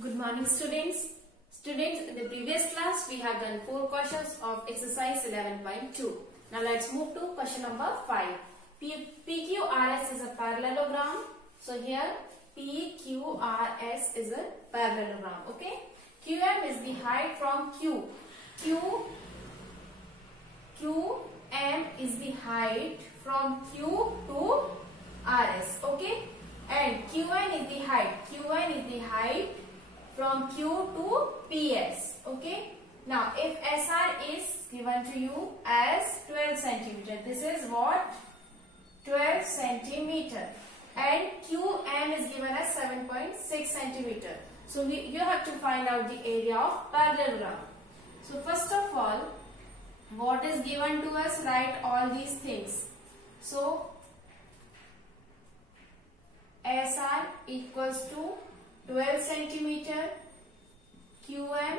Good morning students. Students, in the previous class we have done 4 questions of exercise 11.2. Now let's move to question number 5. PQRS is a parallelogram. So here PQRS is a parallelogram. Okay. QM is the height from Q. QM is the height from Q to RS. Okay. And QN is the height. QN is the height from Q to PS. Okay. Now, if SR is given to you as 12 centimeter, this is what? 12 centimeter. And QM is given as 7.6 centimeter. So, you have to find out the area of parallelogram. So, first of all, what is given to us? Write all these things. So, SR equals to 12 centimeter, QM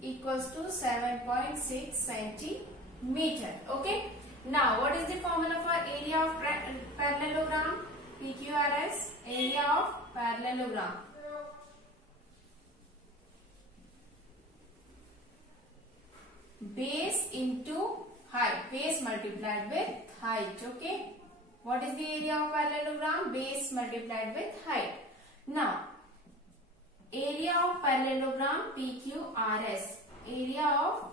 equals to 7.6 centimeter. Okay. Now, what is the formula for area of parallelogram? PQRS, area of parallelogram. Base into height. Base multiplied with height. Okay. What is the area of parallelogram? Base multiplied with height. Now, area of parallelogram PQRS. Area of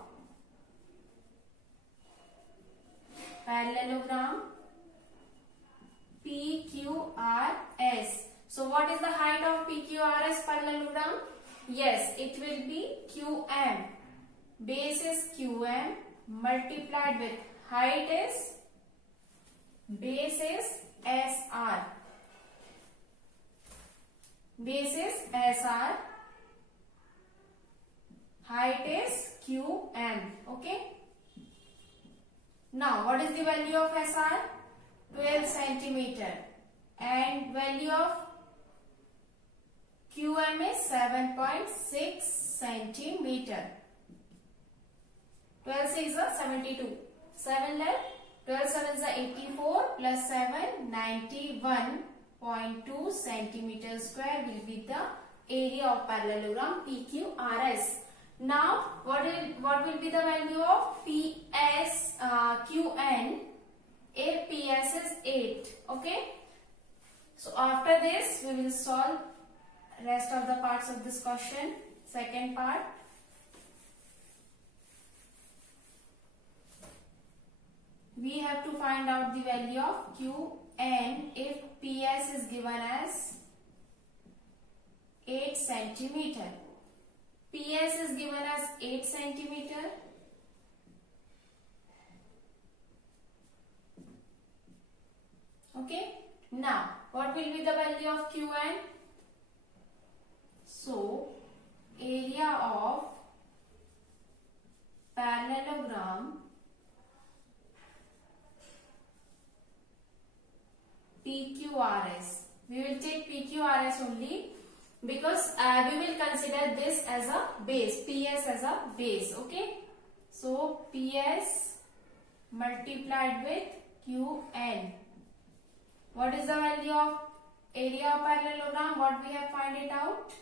parallelogram PQRS. So, what is the height of PQRS parallelogram? Yes, it will be QM. Base is QM multiplied with height is base is SR. Base is SR. Height is QM. Okay. Now, what is the value of SR? 12 centimeter. And value of QM is 7.6 centimeter. 12 6 is 72. 7 left. 12 7 is 84 plus 7 91.2 centimeter square will be the area of parallelogram PQRS. Now what will be the value of QN if PS is 8? Okay. So after this we will solve rest of the parts of this question. Second part. We have to find out the value of QN if PS is given as 8 centimeter. PS is given as 8 centimeter. Okay. Now, what will be the value of QN? So, area of parallelogram PQRS. We will take PQRS only because we will consider this as a base, PS as a base. Okay. So, PS multiplied with QN. What is the value of area of parallelogram? What we have find it out?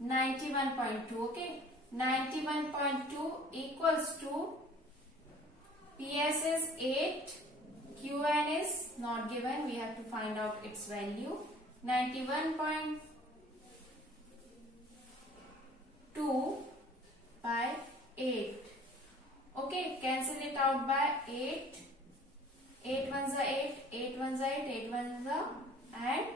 (91.2). Okay. 91.2 equals to PS is 8, QN is not given, we have to find out its value. 91.2 by 8. Okay, cancel it out by 8. 8 ones are 8, 8 ones are 8, 8 ones are and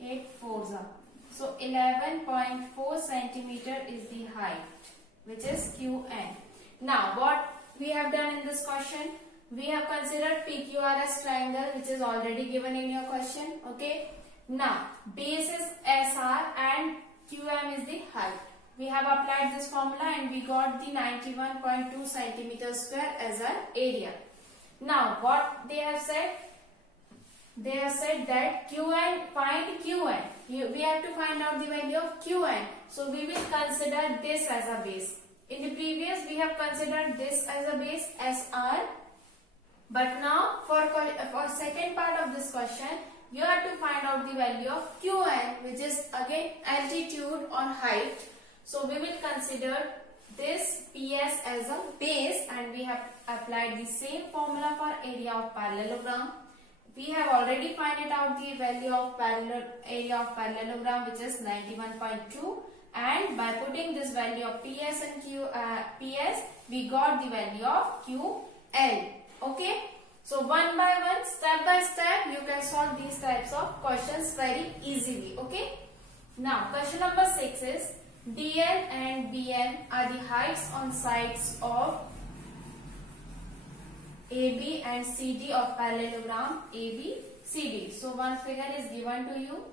8 fours are. So 11.4 centimeter is the height, which is QN. Now what we have done in this question, we have considered PQRS triangle, which is already given in your question. Okay. Now, base is SR and QM is the height. We have applied this formula and we got the 91.2 centimeter square as an area. Now, what they have said? They have said that QN, find QN. We have to find out the value of QN. So, we will consider this as a base. In the previous, we have considered this as a base SR, but now for second part of this question, you have to find out the value of Qn, which is again altitude or height. So we will consider this PS as a base, and we have applied the same formula for area of parallelogram. We have already find it out the value of area of parallelogram, which is 91.2, and by putting this value of PS and PS, we got the value of QL. Okay. So one by one, step by step, you can solve these types of questions very easily. Okay. Now question number 6 is DL and BM are the heights on sides of AB and CD of parallelogram ABCD. So one figure is given to you.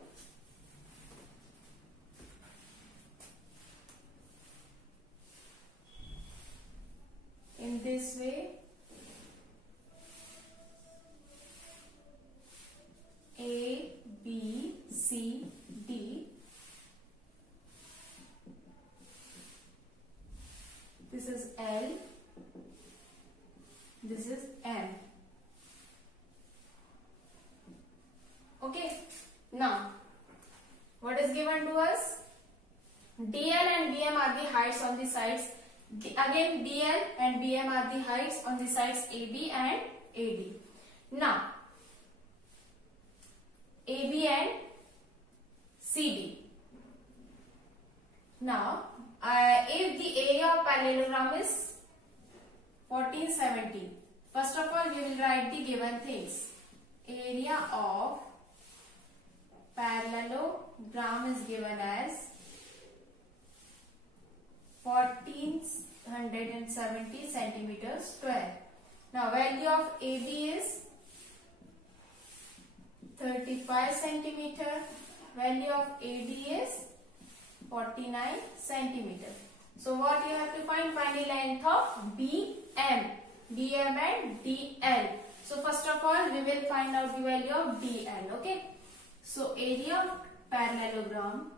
In this way, A, B, C, D. This is L. This is M. Okay. Now, what is given to us? DL and BM are the heights on the sides. Again, DL and BM are the heights on the sides AB and AD. Now, AB and CD. Now, if the area of parallelogram is 1470, first of all we will write the given things. Area of parallelogram is given as 1470 centimeters square. Now value of AB is 35 centimeter. Value of AD is 49 centimeter. So what you have to find? Find the length of BM and DL. So first of all we will find out the value of DL. Okay. So area of parallelogram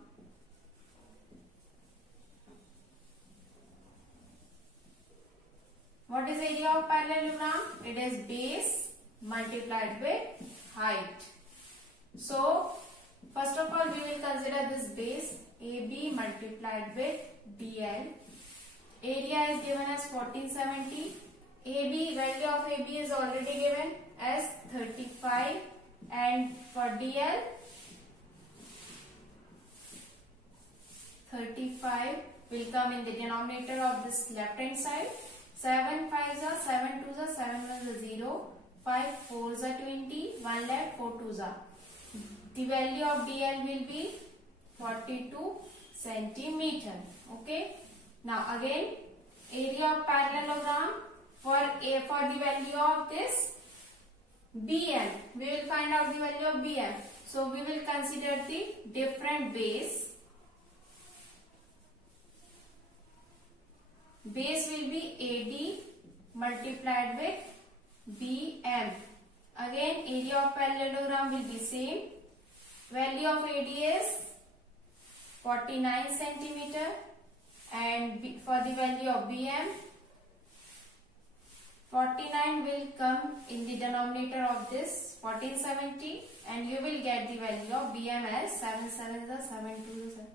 what is area of parallelogram? It is base multiplied with height. So first of all we will consider this base AB multiplied with DL. Area is given as 1470. AB, value of AB is already given as 35, and for DL 35 will come in the denominator of this left hand side. 7 5s are 7 2s are 7 1s are 0, 5 4s are 20, 1 left, 4 2s are. The value of DL will be 42 centimeter. Okay. Now again, area of parallelogram for the value of this BM, we will find out the value of BM. So we will consider the different base. Base will be AD multiplied with BM. Again, area of parallelogram will be same. Value of AD is 49 centimeter, and for the value of BM, 49 will come in the denominator of this 1470, and you will get the value of BM as 7 7s are 7 2s are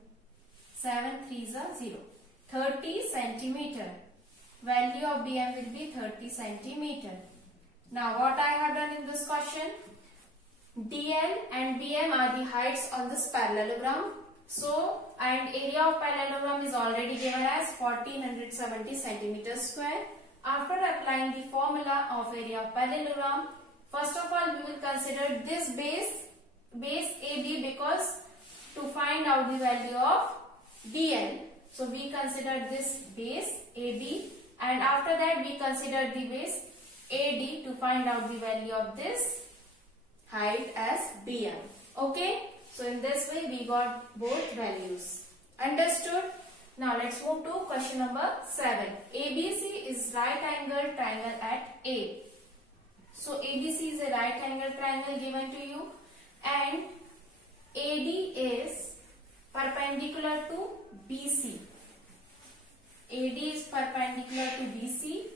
7 3s are 0. 30 centimeter. Value of BM will be 30 centimeter. Now what I have done in this question, DL and BM are the heights on this parallelogram. So, and area of parallelogram is already given as 1470 centimeters square. After applying the formula of area of parallelogram, first of all we will consider this base AB, because to find out the value of DL. So we consider this base AB, and after that we consider the base AD to find out the value of this height as BM. Okay. So in this way we got both values. Understood? Now let's move to question number 7. ABC is right angle triangle at A. So ABC is a right angle triangle given to you, and AD is perpendicular to BC. AD is perpendicular to BC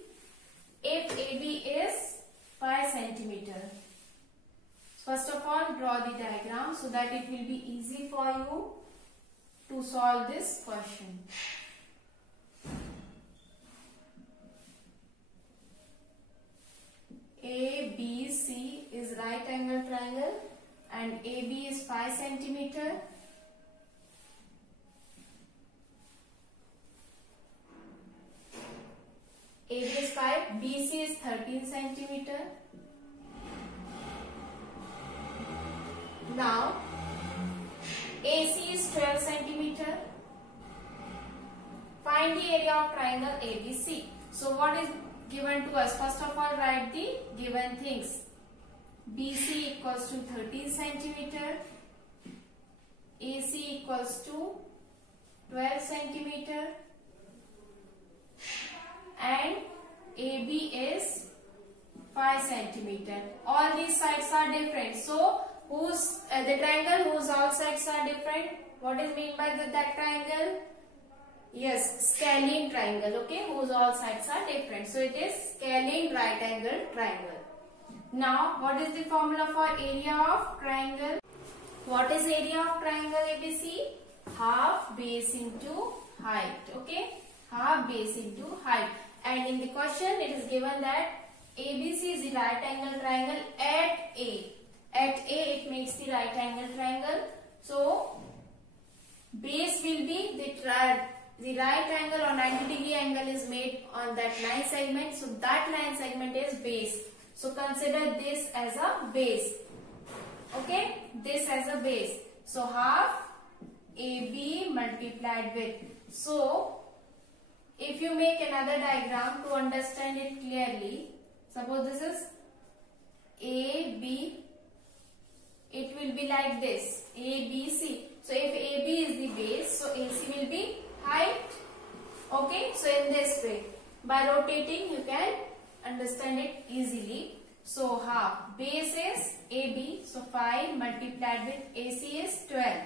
if AB is 5 centimeter. First of all, draw the diagram so that it will be easy for you to solve this question. ABC is right angle triangle and AB is 5 centimeter. AB is 5, BC is 13 centimeter. Now, AC is 12 centimeter. Find the area of triangle ABC. So, what is given to us? First of all, write the given things. BC equals to 13 centimeter. AC equals to 12 centimeter. And AB is 5 centimeter. All these sides are different. So, the triangle whose all sides are different? What is meant by that triangle? Yes, scalene triangle, okay, whose all sides are different. So, it is scalene right angle triangle. Now, what is the formula for area of triangle? What is area of triangle ABC? Half base into height, okay, half base into height. And in the question, it is given that ABC is the right angle triangle at A. At A, it makes the right angle triangle. So, base will be the right angle or 90-degree angle is made on that line segment. So, that line segment is base. So, consider this as a base. Okay, this as a base. So, half AB multiplied with. So, if you make another diagram to understand it clearly, suppose this is AB, it will be like this, ABC. So, if AB is the base, so AC will be height. Okay, so in this way, by rotating you can understand it easily. So, half base is AB, so 5 multiplied with AC is 12.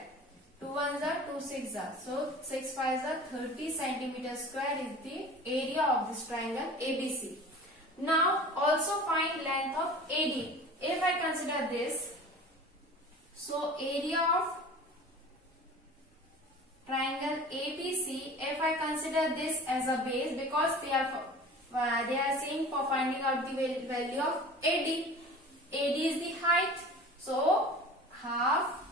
2 ones are 2 6 are. So, 6 5s are 30 centimeter square is the area of this triangle ABC. Now, also find length of AD. If I consider this, so area of triangle ABC, if I consider this as a base, because they are saying for finding out the value of AD. AD is the height. So, half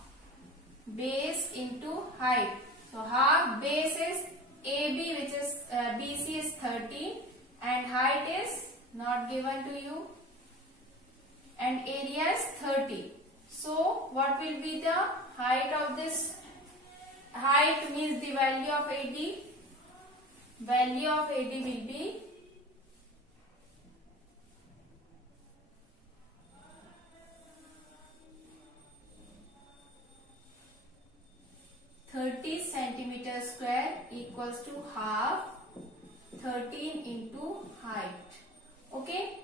base into height. So, half base is AB, which is BC is 13 and height is not given to you and area is 30. So, what will be the height of this? Height means the value of AD. Value of AD will be 30 centimeter square equals to half 13 into height. Okay.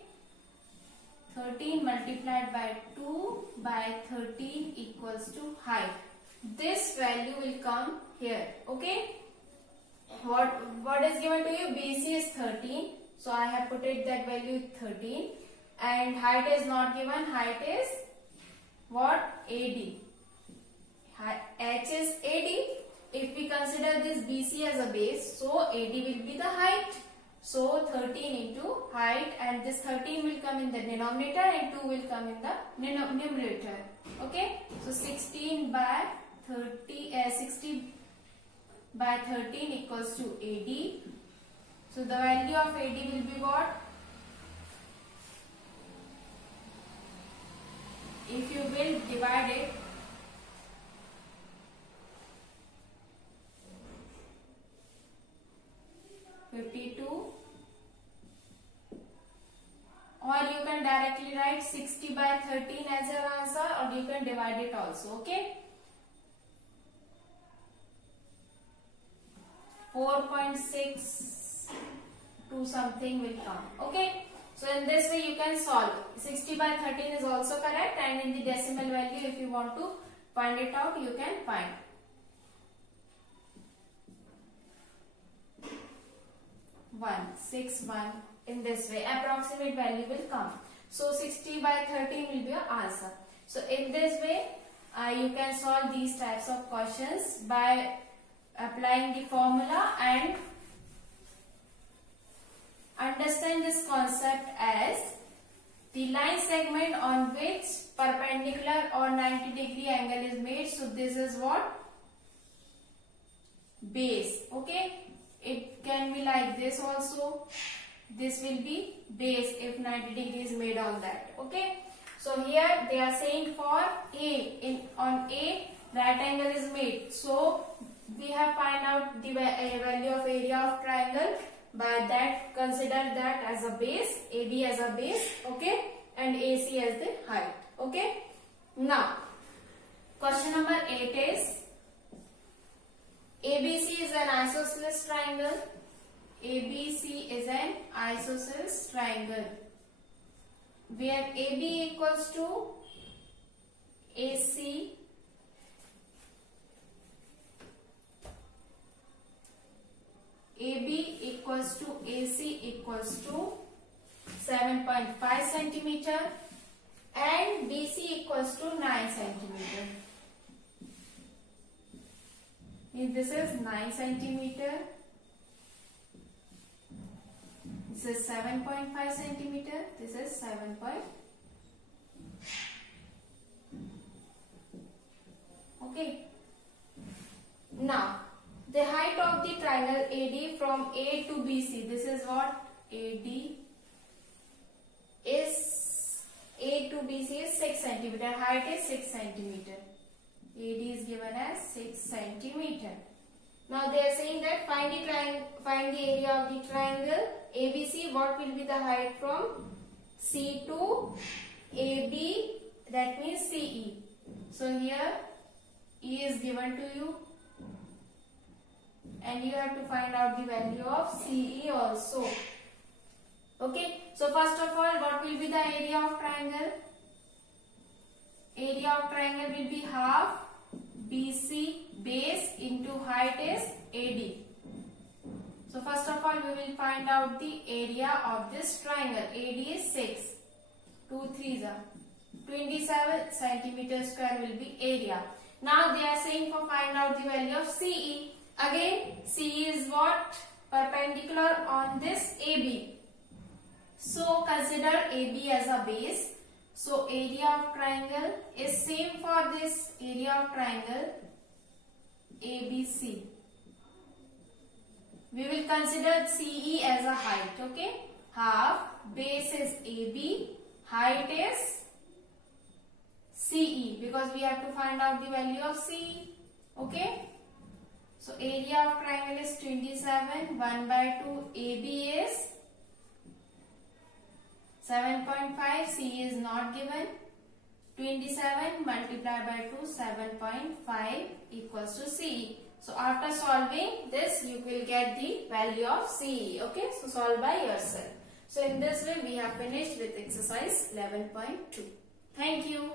13 multiplied by 2 by 13 equals to height. This value will come here. Okay. What is given to you? BC is 13. So, I have put it that value 13. And height is not given. Height is what? AD. H is AD. If we consider this BC as a base, so AD will be the height. So 13 into height, and this 13 will come in the denominator and 2 will come in the numerator. Okay. So 16 by 60 by 13 equals to AD. So the value of AD will be what? If you will divide it, or you can directly write 60 by 13 as your answer, or you can divide it also. Okay. 4.62 something will come. Okay. So in this way you can solve. 60 by 13 is also correct, and in the decimal value if you want to find it out, you can find. 161 in this way, approximate value will come. So 60 by 13 will be your answer. So in this way, you can solve these types of questions by applying the formula and understand this concept as the line segment on which perpendicular or 90-degree angle is made. So this is what? Base. Okay. It can be like this also. This will be base if 90 degrees made on that. Okay. So here they are saying for A, on A right angle is made. So we have find out the value of area of triangle. By that, consider that as a base, AB as a base, okay, and AC as the height, okay. Now, question number 8 is, ABC is an isosceles triangle. ABC is an isosceles triangle where AB equals to AC AB equals to AC equals to 7.5 centimeter and BC equals to 9 centimeter. This is 9 centimeter. This is 7.5 centimeter. This is 7. Okay. Now, the height of the triangle AD from A to BC. This is what AD is. A to BC is 6 centimeter. Height is 6 centimeter. AD is given as 6 centimeter. Now they are saying that find the area of the triangle ABC. What will be the height from C to AB? That means CE. So here E is given to you, and you have to find out the value of CE also. Okay. So first of all, what will be the area of triangle? Area of triangle will be half BC base into height is AD. So first of all, we will find out the area of this triangle. AD is 6. 2 3s are 27 centimeter square will be area. Now they are saying for find out the value of CE. Again, CE is what? Perpendicular on this AB. So consider AB as a base. So area of triangle is same for this area of triangle ABC. We will consider CE as a height. Okay. Half base is AB, height is CE, because we have to find out the value of CE. Okay. So area of triangle is 27. 1/2 AB is 7.5. CE is not given. 27 multiplied by 2, 7.5 equals to CE. So after solving this, you will get the value of CE. Okay. So solve by yourself. So in this way, we have finished with exercise 11.2. Thank you.